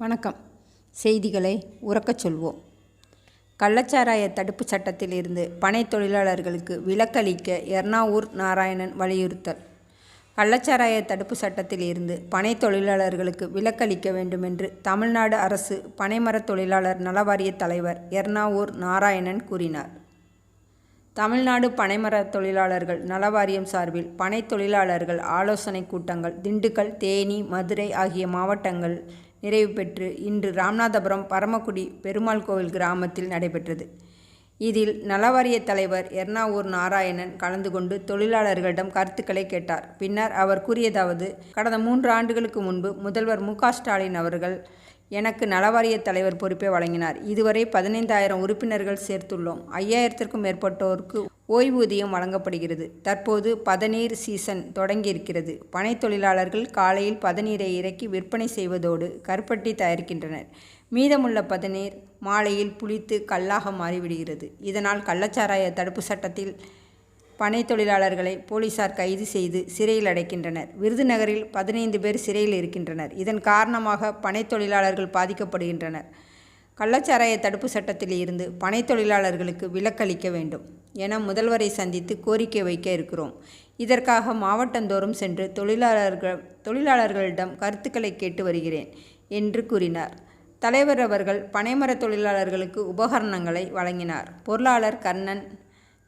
வணக்கம். செய்திகளை உரக்கச் சொல்வோம். கள்ளச்சாராய தடுப்பு சட்டத்தில் இருந்து பனை தொழிலாளர்களுக்கு விலக்களிக்க எர்ணாவூர் நாராயணன் வலியுறுத்தல். கள்ளச்சாராய தடுப்பு சட்டத்தில் இருந்து பனை தொழிலாளர்களுக்கு விலக்களிக்க வேண்டுமென்று தமிழ்நாடு அரசு பனைமரத் தொழிலாளர் நலவாரிய தலைவர் எர்ணாவூர் நாராயணன் கூறினார். தமிழ்நாடு பனைமரத் தொழிலாளர்கள் நலவாரியம் சார்பில் பனை தொழிலாளர்கள் ஆலோசனை கூட்டங்கள் திண்டுக்கல், தேனி, மதுரை ஆகிய மாவட்டங்கள் நிறைவு பெற்று இன்று ராமநாதபுரம் பரமக்குடி பெருமாள் கோவில் கிராமத்தில் நடைபெற்றது. இதில் நலவாரிய தலைவர் எர்ணாவூர் நாராயணன் கலந்து கொண்டு தொழிலாளர்களிடம் கருத்துக்களை கேட்டார். பின்னர் அவர் கூறியதாவது: கடந்த 3 ஆண்டுகளுக்கு முன்பு முதல்வர் மு.க. ஸ்டாலின் அவர்கள் எனக்கு நலவாரிய தலைவர் பொறுப்பை வழங்கினார். இதுவரை 15,000 உறுப்பினர்கள் சேர்த்துள்ளோம். 5,000க்கும் மேற்பட்டோருக்கு ஓய்வூதியம் வழங்கப்படுகிறது. தற்போது பதநீர் சீசன் தொடங்கியிருக்கிறது. பனை தொழிலாளர்கள் காலையில் பதநீரை இறக்கி விற்பனை செய்வதோடு கருப்பட்டி தயாரிக்கின்றனர். மீதமுள்ள பதநீர் மாலையில் புளித்து கல்லாக மாறிவிடுகிறது. இதனால் கள்ளச்சாராய தடுப்பு சட்டத்தில் பனை தொழிலாளர்களை போலீசார் கைது செய்து சிறையில் அடைக்கின்றனர். விருதுநகரில் 15 பேர் சிறையில் இருக்கின்றனர். இதன் காரணமாக பனை தொழிலாளர்கள் பாதிக்கப்படுகின்றனர். கள்ளச்சாராய தடுப்பு சட்டத்தில் இருந்து பனை தொழிலாளர்களுக்கு விலக்களிக்க வேண்டும் என முதல்வரை சந்தித்து கோரிக்கை வைக்க இருக்கிறோம். இதற்காக மாவட்டந்தோறும் சென்று தொழிலாளர்களிடம் கருத்துக்களை கேட்டு வருகிறேன் என்று கூறினார். தலைவர் அவர்கள் பனைமர தொழிலாளர்களுக்கு உபகரணங்களை வழங்கினார். பொருளாளர் கர்ணன்,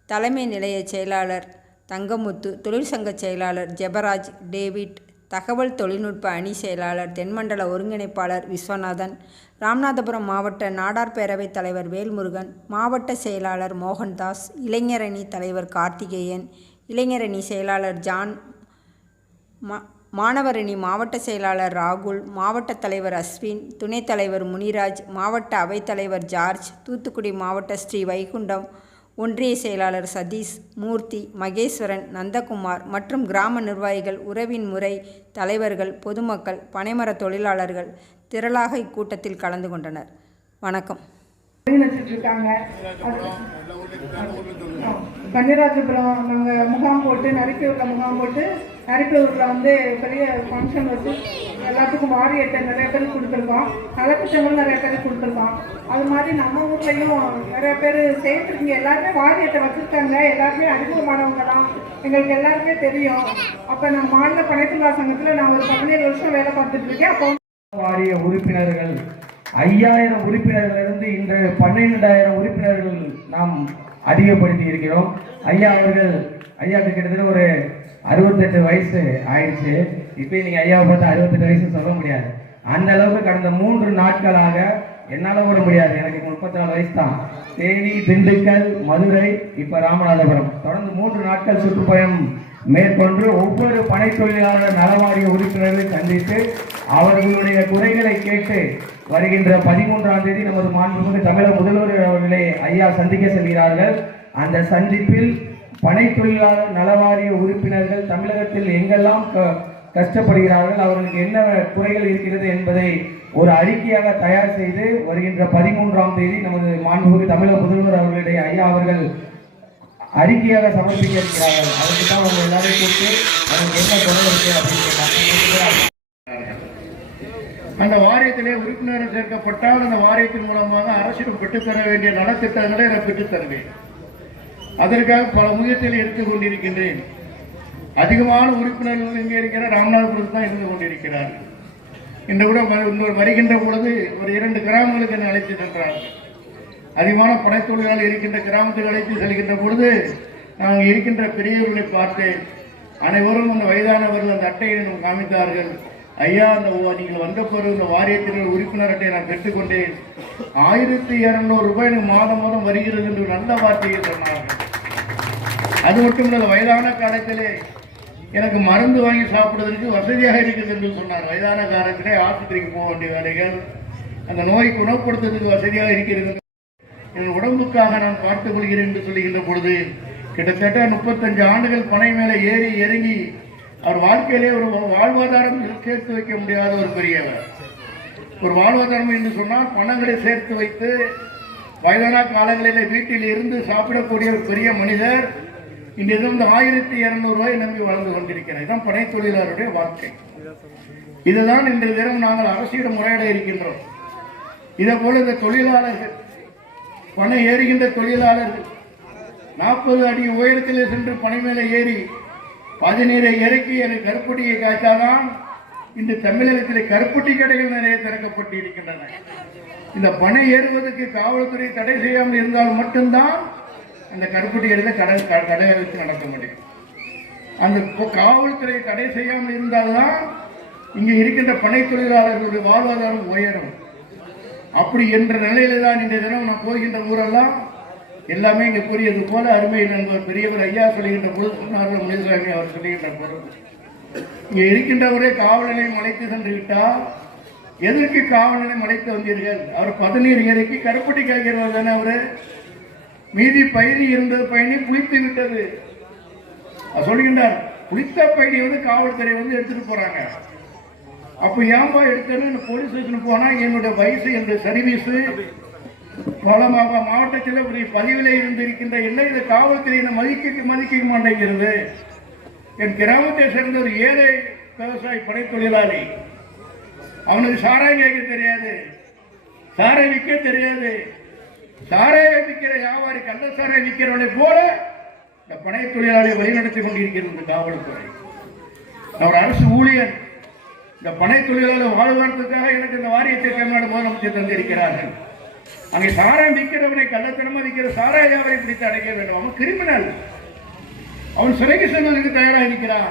தலைமை நிலைய செயலாளர் தங்கமுத்து, தொழிற்சங்க செயலாளர் ஜெபராஜ், டேவிட், தகவல் தொழில்நுட்ப அணி செயலாளர் தென்மண்டல ஒருங்கிணைப்பாளர் விஸ்வநாதன், ராமநாதபுரம் மாவட்ட நாடார் பேரவைத் தலைவர் வேல்முருகன், மாவட்ட செயலாளர் மோகன்தாஸ், இளைஞரணி தலைவர் கார்த்திகேயன், இளைஞரணி செயலாளர் ஜான், மாணவரணி மாவட்ட செயலாளர் ராகுல், மாவட்ட தலைவர் அஸ்வின், துணைத் தலைவர் முனிராஜ், மாவட்ட அவைத்தலைவர் ஜார்ஜ், தூத்துக்குடி மாவட்ட ஸ்ரீ வைகுண்டம் ஒன்றிய செயலாளர் சதீஷ், மூர்த்தி, மகேஸ்வரன், நந்தகுமார் மற்றும் கிராம நிர்வாகிகள், உறவின் முறை தலைவர்கள், பொதுமக்கள், பனைமர தொழிலாளர்கள் திரளாக இக்கூட்டத்தில் கலந்து கொண்டனர். வணக்கம். கன்னிராஜபுரம் நாங்கள் முகாம் போட்டு நரிப்பூரில் முகாம் போட்டு நரிப்பூரில் பெரிய ஃபங்க்ஷன் வச்சு எல்லாத்துக்கும் வாரியத்தை நிறைய பேர் கொடுத்துருக்கோம். நலத்திட்டங்கள் நிறைய பேர் கொடுத்துருக்கோம். அது மாதிரி நம்ம ஊர்லேயும் நிறைய பேர் சேர்த்துருக்கீங்க. எல்லாருமே வாரியத்தை வச்சுருக்காங்க. எல்லாருமே அறிமுகமானவங்கலாம் எங்களுக்கு எல்லாருமே தெரியும். அப்போ நான் மாநில பனைத்தொழிலாளர் சங்கத்தில் நான் ஒரு 17 வருஷம் வேலை பார்த்துட்டு இருக்கேன். அப்போ வாரிய உறுப்பினர்கள் 5,000 உறுப்பினர்களிலிருந்து இன்று 12,000 உறுப்பினர்கள் நாம் அதிகப்படுத்தி இருக்கிறோம். ஐயாவுக்கு கிட்டத்தட்ட ஒரு 68 வயசு ஆயிடுச்சு. இப்போ நீங்கள் ஐயாவை பார்த்தா 68 வயசு சொல்ல முடியாது. அந்த அளவுக்கு கடந்த 3 நாட்களாக என்னால் ஓட முடியாது. எனக்கு 34 வயசு தான். தேனி, திண்டுக்கல், மதுரை, இப்போ ராமநாதபுரம் தொடர்ந்து 3 நாட்கள் சுற்றுப்பயணம் மேற்கொண்டு ஒவ்வொரு பனை தொழிலாளர் நலவாரிய உறுப்பினர்களை சந்தித்து அவர்களுடைய குறைகளை கேட்டு வருகின்ற 13ஆம் தேதி நமது மாண்புமிகு தமிழக முதல்வர் அவர்களை ஐயா சந்திக்க செல்கிறார்கள். அந்த சந்திப்பில் பனை தொழிலாளர் நலவாரிய உறுப்பினர்கள் தமிழகத்தில் எங்கெல்லாம் கஷ்டப்படுகிறார்கள், அவர்களுக்கு என்ன குறைகள் இருக்கிறது என்பதை ஒரு அறிக்கையாக தயார் செய்து வருகின்ற 13ஆம் தேதி நமது மாண்புமிகு தமிழக முதல்வர் அவர்களுடைய ஐயா அவர்கள் அறிக்கையாக சமர்ப்பிக்க இருக்கிறார்கள். அதுக்கு தான் அவங்க எல்லாரையும் கூப்பிட்டு அவங்களுக்கு என்ன குறை இருக்கு அப்படின்னு அந்த வாரியத்திலே உறுப்பினர்கள் சேர்க்கப்பட்டால் அந்த வாரியத்தின் மூலமாக அரசிடம் பெற்றுத்தர வேண்டிய நலத்திட்டங்களை நான் பெற்றுத்தருவேன். அதற்காக பல முயற்சிகளை எடுத்துக் கொண்டிருக்கின்றேன். அதிகமான உறுப்பினர்கள் இங்கே இருக்கிற ராமநாதபுரத்தில் தான் இருந்து கொண்டிருக்கிறார்கள். இன்று கூட வருகின்ற பொழுது ஒரு 2 கிராமங்களுக்கு என்னை அழைத்து சென்றார்கள். அதிகமான பனை தொழிலாளர்கள் இருக்கின்ற கிராமத்தில் அழைத்து செல்கின்ற பொழுது நாங்கள் இருக்கின்ற பெரியவர்களை பார்த்தேன். அனைவரும் அந்த வயதானவர்கள் அந்த அட்டையை காமித்தார்கள். ஐயா, அந்த நீங்கள் வந்த பிறகு இந்த வாரியத்தினர் உறுப்பினர் அட்டையை நான் பெற்றுக்கொண்டேன். 1,200 ரூபாய் எனக்கு மாதம் வருகிறது என்று நல்ல வார்த்தையை சொன்னார்கள். அது மட்டுமல்ல, வயதான காலத்திலே எனக்கு மருந்து வாங்கி சாப்பிடுவதற்கு வசதியாக இருக்கிறது என்று சொன்னார். வயதான காலத்திலே ஆஸ்பத்திரிக்கு போக வேண்டிய வேலைகள், அந்த நோயை குணப்படுத்துவதற்கு வசதியாக இருக்கிறது. என் உடம்புக்காக நான் பார்த்துக் கொள்கிறேன் என்று சொல்லுகின்ற பொழுது கிட்டத்தட்ட 35 ஆண்டுகள் பனை மேலே ஏறி இறங்கி அவர் வாழ்க்கையிலே ஒரு வாழ்வாதாரம் சேர்த்து வைக்க முடியாத ஒரு பெரியவர். ஒரு வாழ்வாதாரம் என்று சொன்னால் பணங்களை சேர்த்து வைத்து வயதான காலங்களில் வீட்டில் இருந்து சாப்பிடக்கூடிய ஒரு பெரிய மனிதர் இன்று இந்த 1200 ரூபாய் நம்பி வாழ்ந்து கொண்டிருக்கிறேன். இதுதான் பனை தொழிலாளருடைய வாழ்க்கை. இதுதான் இன்றைய தினம் நாங்கள் அரசிடம் முறையிட இருக்கின்றோம். இதே போல இந்த தொழிலாளர்கள், பனை ஏறுகின்ற தொழிலாளர்கள் 40 அடி உயரத்திலே சென்று பனை மேலே ஏறி பதினீரை இறக்கி எனக்கு கருப்பட்டியை காய்ச்சாதான் இந்த தமிழகத்திலே கருப்பட்டி கடைகள் நிறைய திறக்கப்பட்டு இருக்கின்றன. இந்த பனை ஏறுவதற்கு காவல்துறை தடை செய்யாமல் இருந்தால் மட்டும்தான் அந்த கருப்பட்டி எடுத்த கடை வைத்து நடத்த முடியும். அந்த காவல்துறை தடை செய்யாமல் இருந்தால்தான் இங்கே இருக்கின்ற பனை தொழிலாளர்களுடைய வாழ்வாதாரம் உயரும். அப்படி என்ற நிலையில தான் இன்றைய தினம் நான் போகின்ற ஊரெல்லாம் எல்லாமே இங்கே கூறியது போல அருமை நண்பர் பெரியவர் ஐயா சொல்லுகின்ற பொழுது சொன்னார்கள், முனிசாமி அவர் சொல்லுகின்ற பொழுது இங்கே இருக்கின்றவரே காவல் நிலையம் அழைத்து சென்று விட்டால் எதற்கு காவல் நிலையம் அழைத்து வந்தீர்கள்? அவர் 14 இறக்கி கருப்பட்டி காய்க்கிறவர் தானே அவரு. மீதி பயணி இருந்தது, பயணி புளித்து விட்டது. சொல்கின்றார், புளித்த பயணி காவல்துறை எடுத்துட்டு போறாங்க. அப்ப ஏன்பா எடுத்தேன்னு போலீஸ் ஸ்டேஷனுக்கு போனா என்னுடைய வயசு, என்னுடைய சர்வீஸ் பல மாவட்டத்தில் ஒரு பதிவிலே இருந்திருக்கின்ற என்ன இந்த காவல்துறை மதிக்க மாட்டேங்கிறது. என் கிராமத்தை சேர்ந்த ஒரு ஏழை விவசாயி படை தொழிலாளி, அவனுக்கு சாராயம் கேட்க தெரியாது, சாராயம் விற்க தெரியாது. சாராயம் விற்கிற வியாபாரி கள்ள சாராயம் விற்கிறவனை போல இந்த படை தொழிலாளியை வழிநடத்தி கொண்டிருக்கிறது இந்த காவல்துறை. அவர் அரசு ஊழியர். இந்த பனை தொழிலாளர் வாழ்வாரத்துக்காக எனக்கு இந்த வாரியத்தை தமிழ்நாடு முதலமைச்சர் தந்திருக்கிறார்கள். அங்கே சாராயம் விற்கிறவனை கள்ளத்தனமா விற்கிற சாராய வியாபாரி பிடித்து அடைக்க வேண்டும். அவன் கிரிமினல், அவன் சிறைக்கு செல்வதற்கு தயாராக இருக்கிறான்.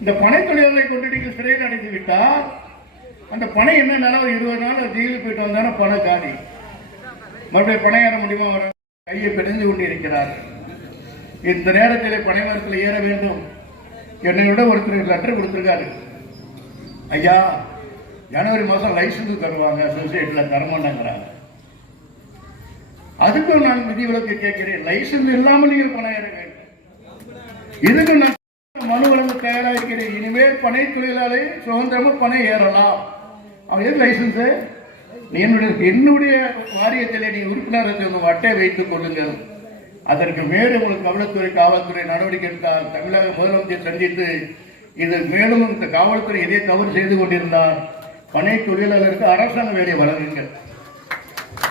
இந்த பனை தொழிலாளரை கொண்டு நீங்கள் சிறையில் அடைத்து விட்டால் அந்த பனை என்ன நிலம் 20 நாள் ஜெயிலுக்கு போயிட்டு வந்தானே பண காலி. மறுபடியும் பனை ஏற முடியுமா? வர கையை பிணைந்து கொண்டு இருக்கிறார். இந்த நேரத்தில் பனை மரத்தில் ஏற வேண்டும். என்னை விட ஒருத்தர் லெட்டர் கொடுத்திருக்காரு, ஐயா ஜனவரி மாதம் லைசன்ஸ் தருவாங்க, அசோசியேட்ல தரமாட்டாங்கிறாங்க. அதுக்கும் நான் விதிவிலக்கு கேட்கிறேன். லைசன்ஸ் இல்லாமல் நீங்கள் பணம் ஏற வேண்டும். இதுக்கும் நான் மனு வழங்க தயாராக இருக்கிறேன். இனிமேல் பனை தொழிலாளி சுதந்திரமா பணம் ஏறலாம். அவன் லைசன்ஸ் என்னுடைய வாரியத்தில் நீ உறுப்பினர் அட்டை வைத்துக் கொள்ளுங்கள். அதற்கு மேலும் உங்களுக்கு காவல்துறை நடவடிக்கை எடுத்தால் தமிழக முதலமைச்சர் சந்தித்து இது மேலும் இந்த காவல்துறை இதே தவறு செய்து கொண்டிருந்தால் பனை தொழிலாளருக்கு அரசாங்க வேலையை வழங்குங்கள்.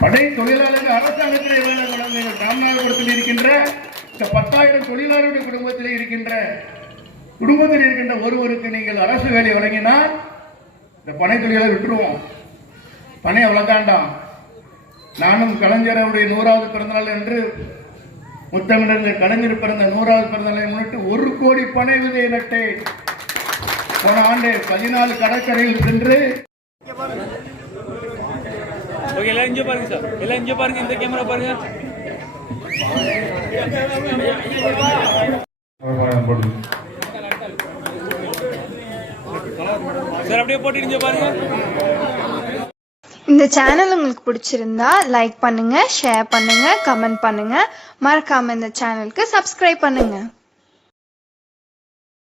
பனை தொழிலாளருக்கு அரசாங்கத்திலே வேலை வழங்குங்கள். ராமநாதபுரத்தில் இருக்கின்ற இந்த 10,000 தொழிலாளருடைய குடும்பத்தில் இருக்கின்ற ஒருவருக்கு நீங்கள் அரசு வேலை வழங்கினால் இந்த பனை தொழிலை விட்டுருவோம். பனை அவ்வளவுதாண்டாம். நானும் கலைஞருடைய 100வது பிறந்தநாள் என்று முத்தமிழர் கலைஞர் பிறந்த 100வது பிறந்தநாளை முன்னிட்டு 1 கோடி பனை விதை நட்டேன். போன ஆண்டு 14 கடற்கரையில் சென்று பாருங்க இந்த கேமரா பாருங்க. சார் அப்படியே போட்டு பாருங்க. இந்த சேனல் உங்களுக்கு பிடிச்சிருந்தா லைக் பண்ணுங்க, ஷேர் பண்ணுங்க, கமெண்ட் பண்ணுங்க. மறக்காம இந்த சேனலுக்கு சப்ஸ்கிரைப் பண்ணுங்க.